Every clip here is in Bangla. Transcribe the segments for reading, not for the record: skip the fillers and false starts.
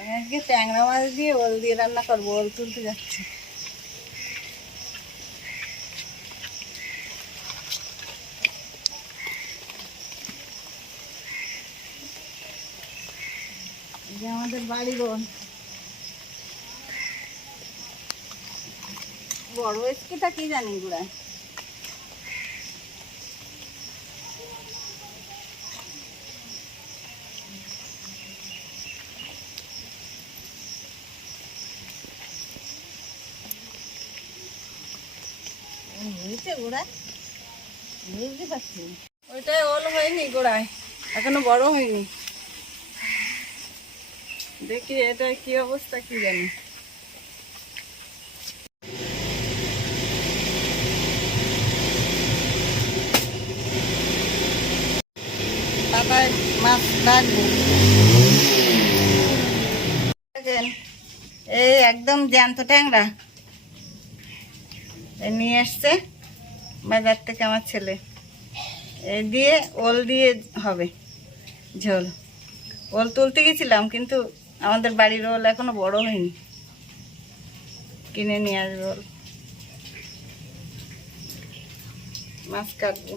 আমি আজকে ট্যাংরা মাছ দিয়ে ওল দিয়ে রান্না করবো। ওল তুলতে যাচ্ছি। এই যে আমাদের বাড়ির ওল, বড় এসকিটা কি জানি গুড়ায়। হয়েছে গোড়ায়, বুঝতে পারছি ওইটাই ওল হয়নি গোড়ায়, এখনো বড় হয়নি। দেখি এটা কি অবস্থা কি জানি। পাতায় মাছ রাখবো। এই একদম জ্যান্ত ট্যাংরা নিয়ে আসছে বাজার থেকে আমার ছেলে। এই দিয়ে ওল দিয়ে হবে ঝোল। ওল তুলতে গেছিলাম কিন্তু আমাদের বাড়ির ওল এখনো বড় হয়নি, কিনে নিয়ে আসবো ওল। মাছ কাটবো।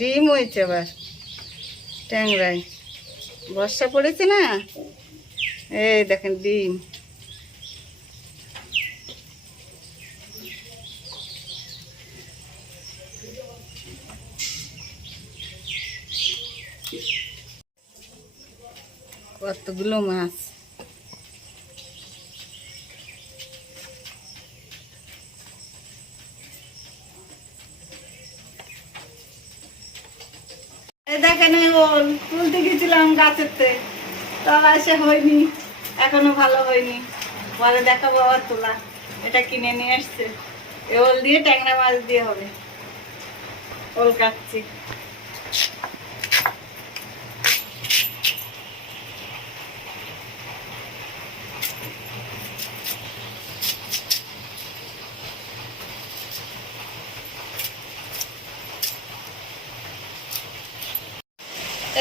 ডিম হয়েছে আবার ট্যাংরায়, বর্ষা পড়েছে না, এই দেখেন ডিম। কতগুলো মাছ। এই দেখেন ওল তুলতে গেছিলাম গাছেতে, তলা এসে হয়নি, এখনো ভালো হয়নি। পরে দেখাবো আবার তোলা। এটা কিনে নিয়ে আসছে। এই ওল দিয়ে ট্যাংরা মাছ দিয়ে হবে। ওল কাটছি।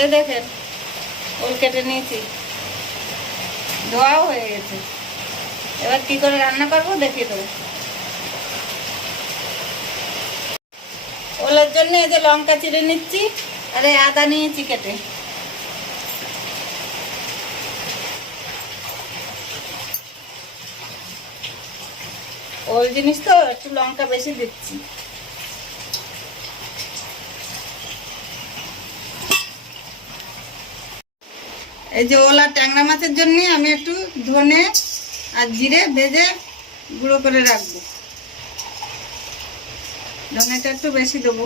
এই দেখেন ওল কেটে নিয়েছি, ধোয়াও হয়ে গেছে। এবার কি করে রান্না করবো দেখিয়ে দেবো। ওলের জন্য এই যে লঙ্কা চিড়ে নিচ্ছি, আর এই আদা নিয়েছি কেটে। ওল জিনিস তো একটু লঙ্কা বেশি দিচ্ছি। এই যে ওল আর ট্যাংরা মাছের জন্য আমি একটু ধনে আর জিরে ভেজে গুঁড়ো করে রাখবো। ধনেটা একটু বেশি দেবো।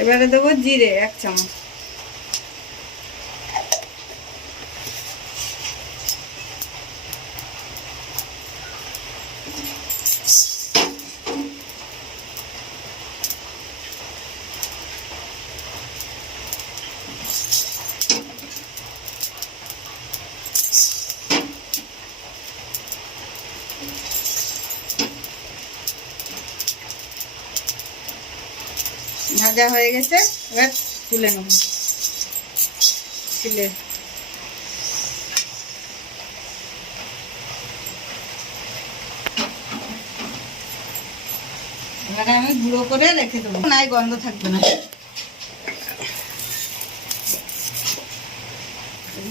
এবারে দেবো জিরে 1 চামচ। ভাজা হয়ে গেছে, এবার তুলে নেব ছিলে। এবারে আমি গুঁড়ো করে রেখে দেবো, নাই গন্ধ থাকবে না।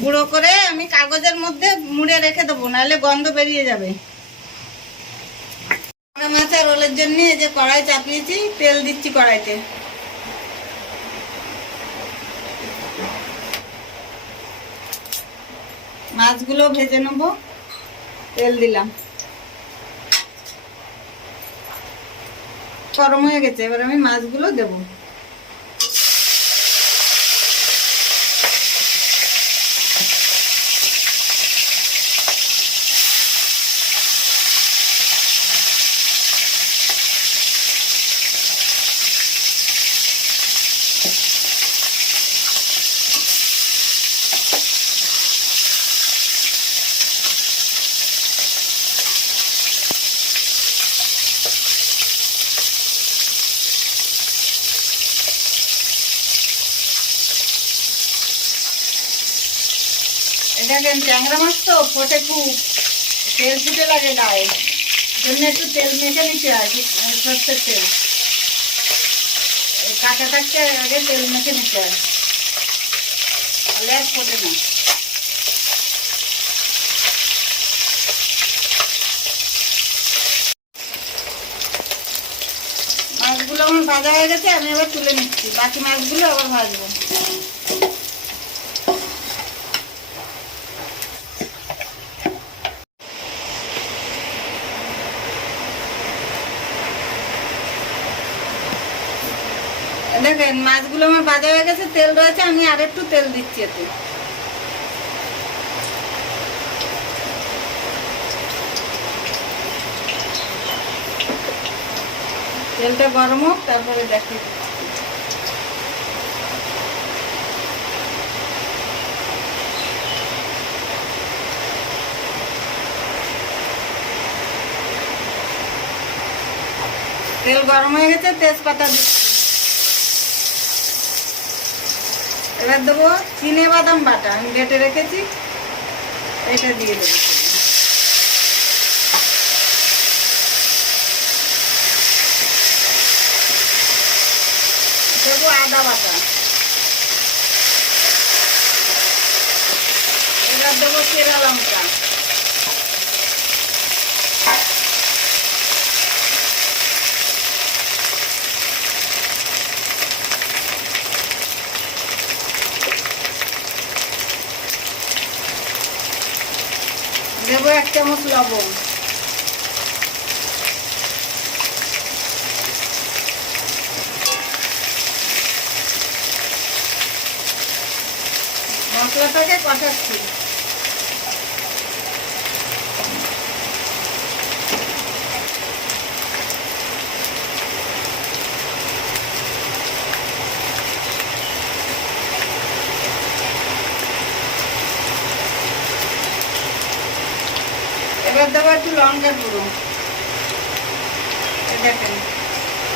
গুঁড়ো করে আমি কাগজের মধ্যে মুড়ে রেখে দেবো, নাহলে গন্ধ বেরিয়ে যাবে। মাছের রোলের জন্য এই যে কড়াই চাপিয়েছি, তেল দিচ্ছি কড়াইতে। মাছগুলো ভেজে নেবো, তেল দিলাম, গরম হয়ে গেছে। এবার আমি মাছগুলো দেবো। দেখেন ট্যাংরা মাছ তো ফোটে খুব, তেল ফুটে লাগে গায়ে, জন্য একটু তেল মেখে নিতে হয়, সর্ষের তেল কাঁচা থাকতে আগে তেল মেখে নিতে হয়, তাহলে আর ফোটে না। মাছগুলো আমার ভাজা হয়ে গেছে, আমি আবার তুলে নিচ্ছি, বাকি মাছগুলো আবার ভাজবো। দেখেন মাছগুলো আমার ভাজা হয়ে গেছে, তেল রয়েছে, আমি আর একটু তেল দিচ্ছি এতে। তেলটা গরম হোক, তারপরে দেখি। তেল গরম হয়ে গেছে, তেজপাতা দিচ্ছি। এবার দেবো চিনে বাদাম বাটা, আমি বেটে রেখেছি, এটা দিয়ে দেবো। দেবো আদা বাটা, এবার দেবো চেরা লঙ্কা, দেবো 1 চামচ লবণ, মশলাটাকে কষাচ্ছি। এবার দেবো একটু লঙ্কার গুঁড়ো, দেখেন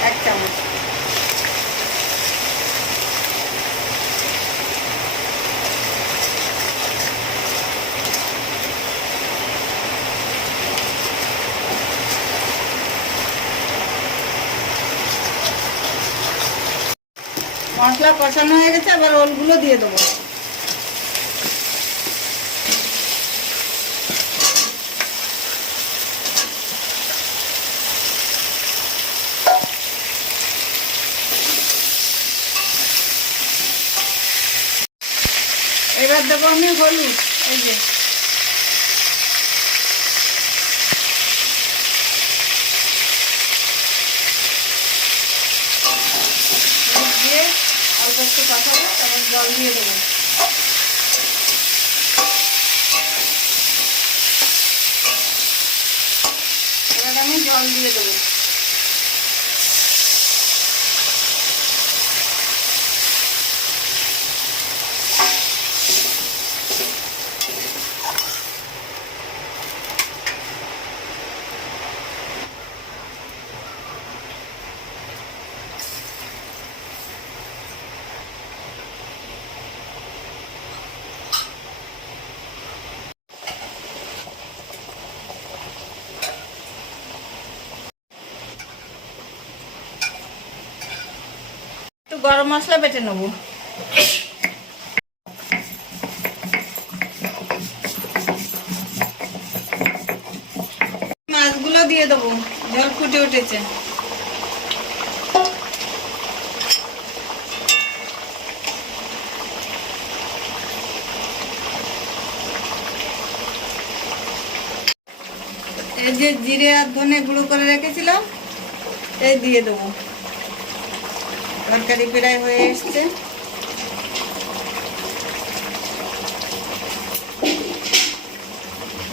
1 চামচ। মশলা কষানো হয়ে গেছে, আবার ওলগুলো দিয়ে দেবো। এবার দেবো আমি হলুদ, এই যে দিয়ে অল্প একটু কষাবো, তারপর জল দিয়ে দেবো। এবার আমি জল দিয়ে দেবো। একটু গরম মশলা বেটে নেব। মাছগুলো দিয়ে দেবো, জল ফুটে উঠেছে। এই যে জিরে আর ধনে গুঁড়ো করে রেখেছিলাম, এই দিয়ে দেবো। তরকারি প্রায় হয়ে এসছে।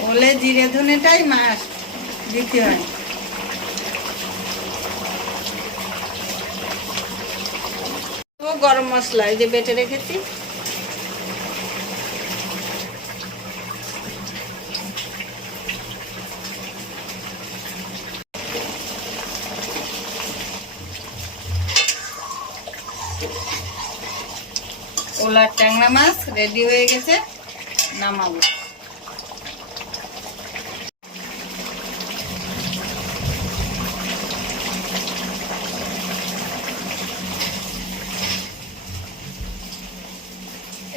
ওলে জিরে ধনেটাই মাছ দিতে হয়। গরম মশলা এই যে বেটে রেখেছি, ওলার ট্যাংরা মাছ রেডি হয়ে গেছে, নামাবো।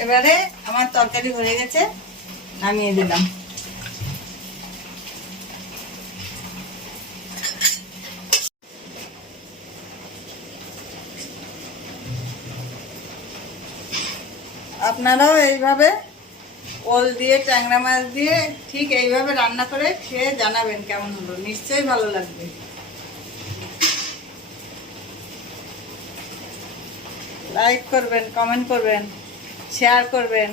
এবারে আমার তরকারি হয়ে গেছে, নামিয়ে দিলাম। আপনারাও এইভাবে ওল দিয়ে ট্যাংরা মাছ দিয়ে ঠিক এইভাবে রান্না করে খেয়ে জানাবেন কেমন হলো, নিশ্চয়ই ভালো লাগবে। লাইক করবেন, কমেন্ট করবেন, শেয়ার করবেন।